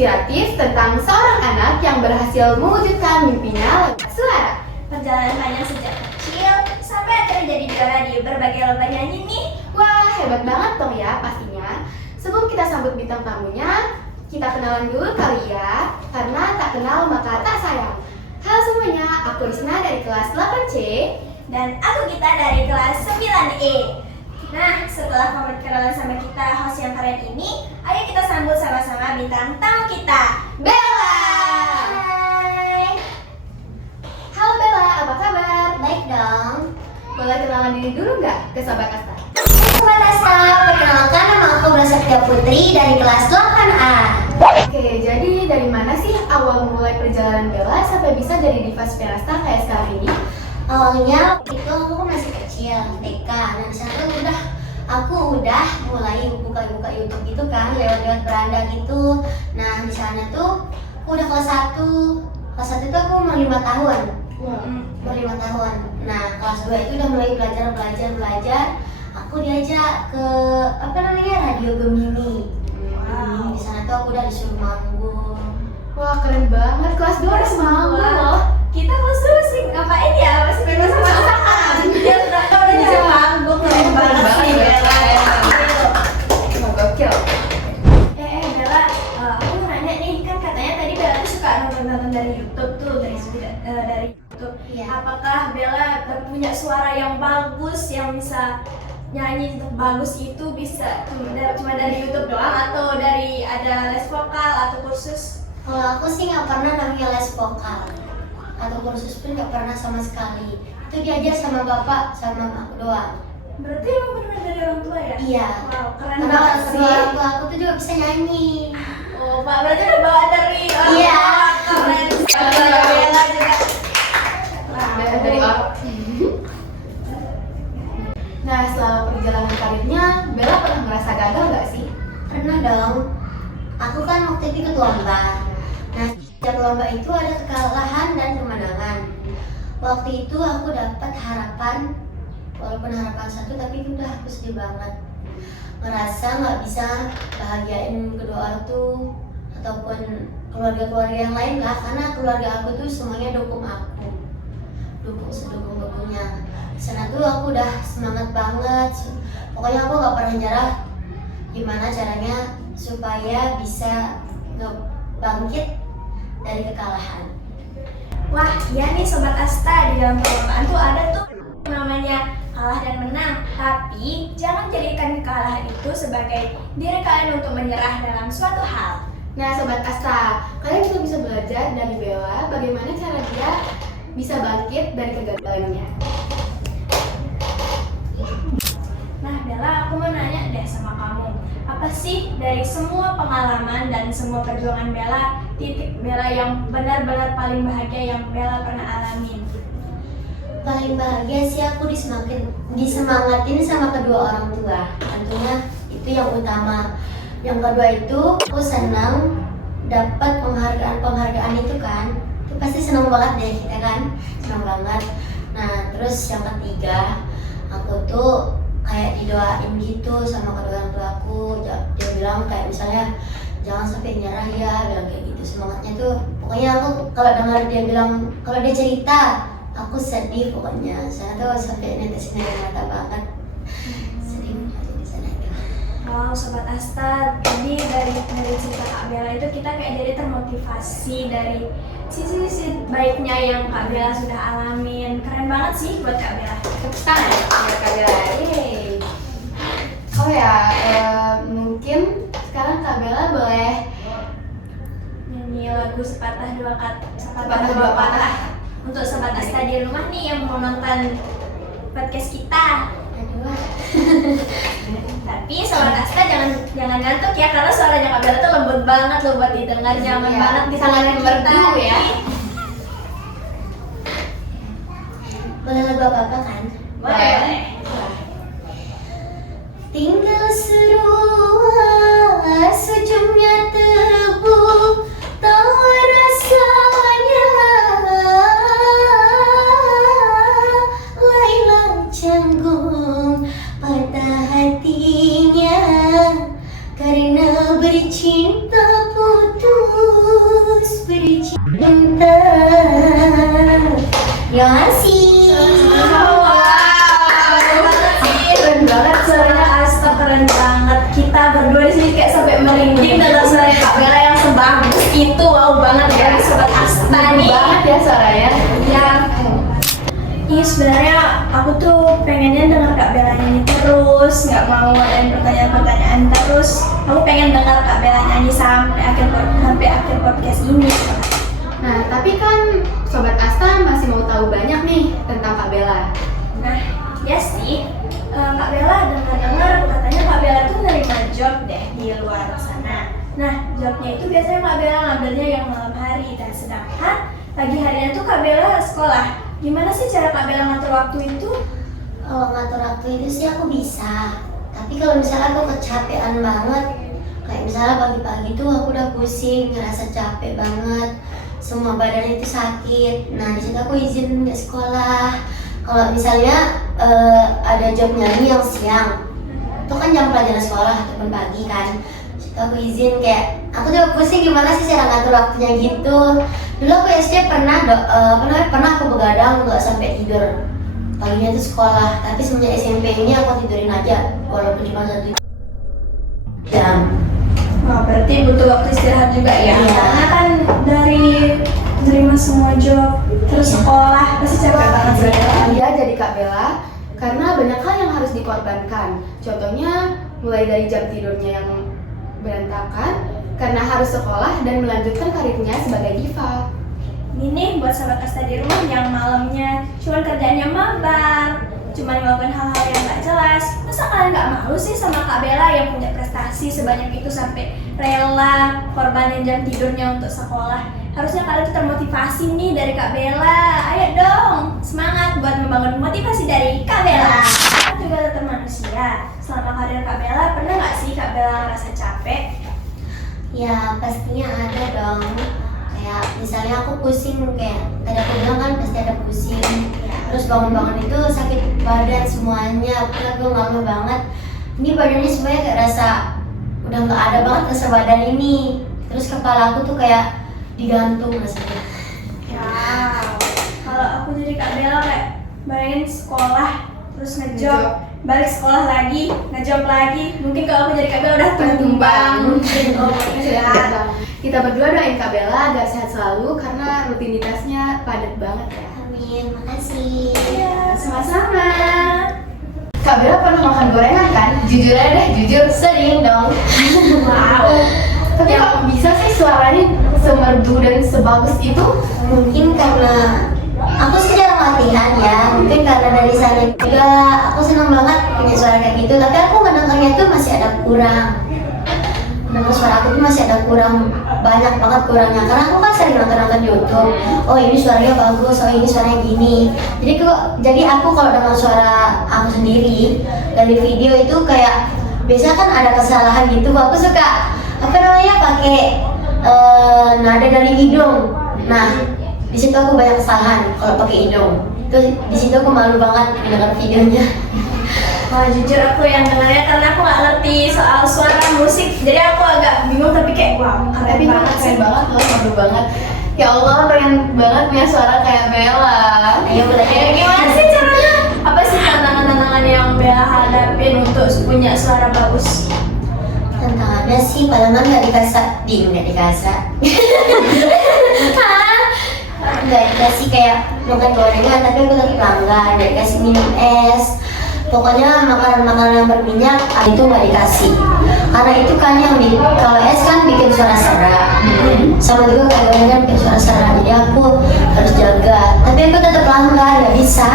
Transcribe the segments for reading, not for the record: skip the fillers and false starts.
inspiratif tentang seorang anak yang berhasil mewujudkan mimpinya lewat suara. Perjalanan panjang sejak kecil sampai akhirnya jadi juara di berbagai lomba nyanyi nih. Wah, hebat banget dong ya pastinya. Sebelum kita sambut bintang tamunya, kita kenalan dulu kali ya, karena tak kenal maka tak sayang. Halo semuanya, aku Risna dari kelas 8C. Dan aku Gita dari kelas 9E. Nah, setelah memperkenalan sama kita host yang keren ini, ayo kita sambut sama-sama bintang tamu kita, Bella! Hai. Halo Bella, apa kabar? Baik dong. Boleh kenalan diri dulu nggak ke Sobat Asta? Sobat Asta, perkenalkan nama aku Prasetya Putri dari kelas 8A. Oke, jadi dari mana sih awal mulai perjalanan Bella sampai bisa jadi diva Sperasta kayak sekarang ini? Awalnya itu aku masih kecil, TK. Nah di sana tuh aku udah mulai buka YouTube gitu kan, lewat beranda gitu. Nah di sana tuh aku udah kelas 1. Kelas 1 itu aku umur 5 tahun. Umur 5 tahun. Nah kelas 2 itu udah mulai belajar. Aku diajak ke Radio Gemini. Di sana tuh aku udah disuruh manggung. Wah, keren banget. Kelas 2 udah manggung loh. Kita kelas 2 sih ngapain ya? Masih bebas-bebasan. Ya udah jadi manggung, keren banget sih Bella. Wah, gokil. Bella, aku mau nanya nih, kan katanya tadi Bella tuh suka nonton dari YouTube tuh, dari YouTube. Iya. Apakah Bella punya suara yang bagus, yang bisa nyanyi bagus itu bisa cuma dari YouTube doang atau dari ada les vokal atau kursus? Kalau aku sih nggak pernah namanya les vokal atau kursus pun nggak pernah sama sekali. Itu diajar sama bapak sama aku doang. Berarti emang benar dari orang tua ya? Iya. Wow, keren Karena banget kedua sih. orang tua aku tuh juga bisa nyanyi. Oh, Pak, berarti udah bawa dari orang Iya. tua. Keren. Bella juga. Dari orang. Nah, selama perjalanan karirnya, Bella pernah merasa gagal nggak sih? Pernah dong. Aku kan waktu itu ikut lomba. Nah, setiap lomba itu ada kekalahan dan kemenangan. Waktu itu aku dapat harapan, walaupun harapan 1 tapi itu udah aku sedih banget. Ngerasa nggak bisa bahagiain kedua ortu ataupun keluarga-keluarga yang lain lah, karena keluarga aku tuh semuanya dukung aku, sedukung-dukungnya. Di sana tuh aku udah semangat banget. Pokoknya aku nggak pernah nyerah. Gimana caranya supaya bisa bangkit dari kekalahan. Wah, iya nih Sobat Asta, di dalam perlombaan tuh ada tuh namanya kalah dan menang. Tapi jangan jadikan kekalahan itu sebagai diri kalian untuk menyerah dalam suatu hal. Nah, Sobat Asta, kalian juga bisa belajar dari Bella bagaimana cara dia bisa bangkit dari kegagalannya. Nah Bella, aku mau nanya deh sama kamu, apa sih dari semua pengalaman dan semua perjuangan Bella, titik Bella yang benar-benar paling bahagia yang Bella pernah alamin? Paling bahagia sih aku disemangatin sama kedua orang tua. Tentunya itu yang utama. Yang kedua itu aku senang dapat penghargaan itu kan. Itu pasti senang banget deh kita kan, senang banget. Nah terus yang ketiga, aku tuh kayak didoain gitu sama kedua orang tuaku. Dia bilang kayak misalnya jangan sampai nyerah ya, bilang kayak gitu. Semangatnya tuh pokoknya aku kalau dengar dia bilang, kalau dia cerita aku sedih pokoknya. Saya tuh sampai netesin air mata banget. Sedih banget di sana itu. Wow, Sobat Asta, jadi dari cerita Kak Bella itu kita kayak jadi termotivasi dari sisi baiknya yang Kak Bella sudah alamin. Keren banget sih buat Kak Bella. Tepuk tangan buat Kak Bella. Yeay. Oh ya, mungkin sekarang Kak Bella boleh Nyanyi lagu sepatah dua Sepatah dua patah. untuk Sobat Asta di rumah nih yang mau nonton podcast kita. Aduh. Tapi Sobat Asta jangan ngantuk ya, karena suaranya Kak Bella tuh lembut banget loh buat didengar, nyaman Iya, banget di sangat telinga merdu kita. ya. Boleh lagu apa kan? Boleh. Tinggal seruan sejumnya tebu, tahu rasanya Lailang canggung patah hatinya karena bercinta putus. Terima kasih. Keren banget suaranya Asta, keren banget. Kita berdua di sini kayak sampai merinding dengar suaranya Kak Bella yang sebagus itu. Wow banget ya sobat Asta nih. Banget ya suaranya. Ya. Iya sebenarnya aku tuh pengennya dengar Kak Bella nyanyi terus, nggak mau ada pertanyaan-pertanyaan terus. Aku pengen dengar Kak Bella nyanyi sampai akhir podcast ini. Nah, tapi kan Sobat Asta masih mau tahu banyak nih tentang Kak Bella. Nah, ya sih. Kak Bella dengar-dengar katanya Kak Bella tuh nerima job deh di luar sana. Nah, jobnya itu biasanya Kak Bella ngambilnya yang malam hari, dan sedangkan pagi harinya tuh Kak Bella sekolah. Gimana sih cara Kak Bella ngatur waktu itu? Kalau ngatur waktu itu sih aku bisa. Tapi kalau misalnya aku kecapean banget, kayak misalnya pagi-pagi tuh aku udah pusing, ngerasa capek banget, semua badan itu sakit. Nah di situ aku izin ke sekolah. Kalau misalnya ada job nyanyi yang siang, itu kan jam pelajaran sekolah ataupun pagi kan. Di situ aku izin kayak aku juga pusing gimana sih cara ngatur waktunya gitu. Dulu aku SD pernah aku begadang nggak sampai tidur. Paginya itu sekolah, tapi semenjak SMP ini aku tidurin aja walaupun cuma 1 jam. Wah, berarti butuh waktu istirahat juga ya? Iya. Karena kan dari terima semua job, terus sekolah, pasti capek banget sih. Iya, jadi Kak Bella karena banyak hal yang harus dikorbankan. Contohnya mulai dari jam tidurnya yang berantakan karena harus sekolah dan melanjutkan karirnya sebagai diva. Ini nih buat sahabat Asta di rumah yang malamnya cuman kerjanya mabar, cuman melakukan hal-hal yang gak jelas. Masa kalian gak malu sih sama Kak Bella yang punya prestasi sebanyak itu sampai rela korbanin jam tidurnya untuk sekolah? Harusnya kalian tuh termotivasi nih dari Kak Bella. Ayo dong, semangat buat membangun motivasi dari Kak Bella. Kita juga tetap manusia. Selama karir Kak Bella, pernah gak sih Kak Bella ngerasa capek? Ya pastinya ada dong. Kayak misalnya aku pusing, kayak tadi aku bilang kan pasti ada pusing. Terus bangun-bangun itu sakit badan semuanya. Aku ngalamin banget. Ini badannya semuanya kayak rasa udah nggak ada banget rasa badan ini. Terus kepala aku tuh kayak digantung rasanya. Wow. Kalau aku jadi Kak Bella kayak bayangin sekolah, terus ngejob, balik sekolah lagi, ngejob lagi. Mungkin kalau aku jadi Kak Bella udah tumbang. Mungkin oh my. Kita berdua doain Kak Bella agar sehat selalu karena rutinitasnya padat banget ya. Amin, makasih. Iya, sama-sama. Kak Bella pernah makan gorengan kan? Jujur aja deh, jujur sering dong. Wow. Tapi kok bisa sih suaranya semerdu dan sebagus itu? Mungkin karena aku sih jarang latihan ya. Mungkin karena dari sana juga aku senang banget punya suara kayak gitu. Tapi aku mendengarnya tuh masih ada kurang. Mendengar suara aku tuh masih ada kurang, banyak banget kurangnya. Karena aku kan sering nonton YouTube. Oh ini suaranya bagus, oh ini suaranya gini. Jadi aku kalau dengar suara aku sendiri dari video itu kayak biasanya kan ada kesalahan gitu. Aku suka pakai nada dari hidung. Nah di situ aku banyak kesalahan kalau pakai hidung. Di situ aku malu banget mendengar videonya. Wah, jujur aku yang dengarnya karena aku nggak ngerti soal suara musik, jadi aku agak bingung tapi kayak wow, Tapi keren banget sih. keren banget loh, merdu banget. Ya Allah, pengen banget punya suara kayak Bella. Ayo belajar. Ya, gimana sih caranya? Apa sih tantangan-tantangan yang Bella hadapin untuk punya suara bagus? Tantangannya sih palingan nggak dikasih nggak dikasih kayak makan gorengan, tapi aku tetap pelanggan. Nggak dikasih minum es, pokoknya makanan-makanan yang berminyak itu nggak dikasih, karena itu kan kalau es kan bikin suara serak, sama juga kayak gorengan bikin suara serak. Jadi aku harus jaga, tapi aku tetap pelanggan, nggak bisa.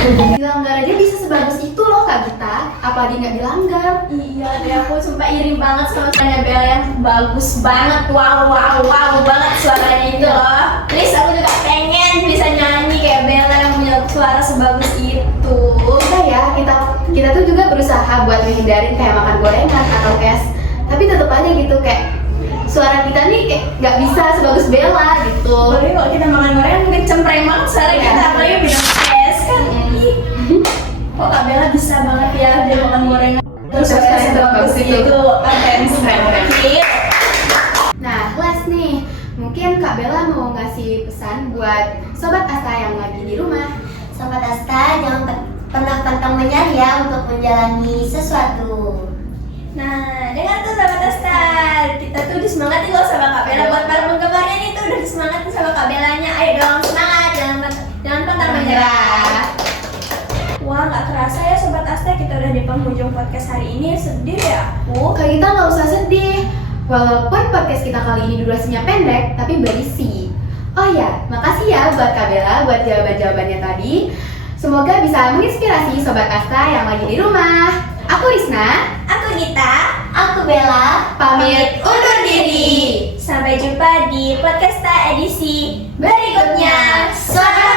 Dilanggar aja bisa sebagus itu loh Kak Gita. Apa dia nggak dilanggar? Iya deh, aku sumpah iri banget sama suaranya Bella yang bagus banget. Wow banget suaranya itu loh. Please aku juga pengen bisa nyanyi kayak Bella yang punya suara sebagus itu. Udah ya, kita tuh juga berusaha buat menghindarin kayak makan gorengan atau es. Tapi tetap aja gitu kayak suara kita nih kayak nggak bisa sebagus Bella gitu. Tapi kalau kita makan gorengan mungkin cempreng banget suara Iya. kita, apalagi minum es kan. Ih. Kok Kak Bella bisa banget ya dia makan gorengan terus suaranya sebagus itu. Keren. Nah, Les nih, Mungkin Kak Bella mau ngasih pesan buat Sobat Asta yang lagi di rumah. Sobat Asta, jangan pernah pantang menyerah ya untuk menjalani sesuatu. Nah, dengar tuh Sobat Asta, kita tuh disemangatin loh sama Kak Bella. Buat para penggemarnya nih tuh udah disemangatin sama Kak Bellanya. Ayo dong, semangat, jangan pantang menyerah. Wah, nggak terasa ya Sobat Asta, kita udah di penghujung podcast hari ini. Sedih ya aku. Kak Gita nggak usah sedih. Walaupun podcast kita kali ini durasinya pendek, tapi berisi. Oh ya, makasih ya buat Kak Bella buat jawaban-jawabannya tadi. Semoga bisa menginspirasi Sobat Asta yang lagi di rumah. Aku Risna. Aku Gita. Aku Bella. Pamit undur diri. Sampai jumpa di podcast edisi berikutnya. Suara